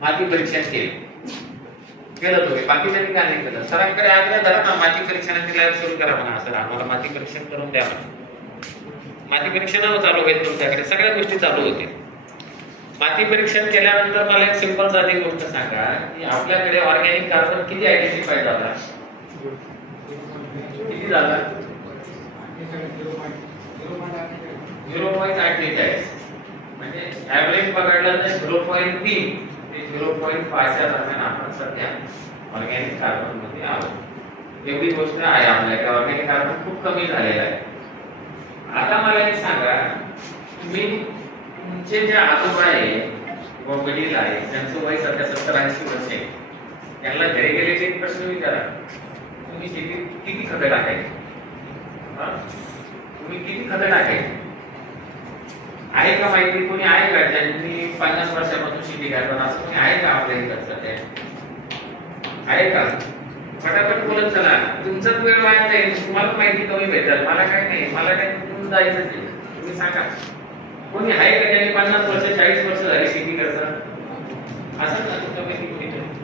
माती परीक्षण केलं तुम्ही, बाकीच्यांनी काय नाही केलं. सरांकडे आग्रह धरा ना, माती परीक्षणाची लॅब सुरू करा म्हणा. सर आम्हाला माती परीक्षण करून द्या म्हणा. माती परीक्षण चालू होईल तुमच्याकडे, सगळ्या गोष्टी चालू होतील. माती परीक्षण केल्यानंतर मला एक सिंपल साधी गोष्ट सांगा की आपल्याकडे ऑर्गॅनिक कार्बन किती आयडेंटिफाय झाला? किती झाला? 0.48. म्हणजे ऍव्हरेज बघायला तर 0.3 ते 0.5 च्या दरम्यान आपण सध्या ऑर्गॅनिक कार्बन मध्ये आहोत. एवढी गोष्ट आहे आपल्याकडे. ऑर्गॅनिक कार्बन खूप कमी झालेला आहे. आता मला एक सांगा, मी तुमचे जे आजोबा आहे व वडील आहे त्यांचं वय सध्या 70-80 वर्ष आहे, त्यांना घरी गेले एक प्रश्न विचारा, तुम्ही किती खतं टाकायचे? तुम्ही किती खतं टाकायचे? आहे का माहिती? कोणी आहे का ज्यांनी 50 वर्षापासून शेती करतात असं कोणी आहे का आपल्या इथं सध्या? आहे का? फटाफट बोलत चला, तुमचाच वेळ वाया जाईल. तुम्हाला माहिती कमी भेटेल, मला काय नाही. मला काय जायचं ते तुम्ही सांगा. कोणी आहे का ज्यांनी 50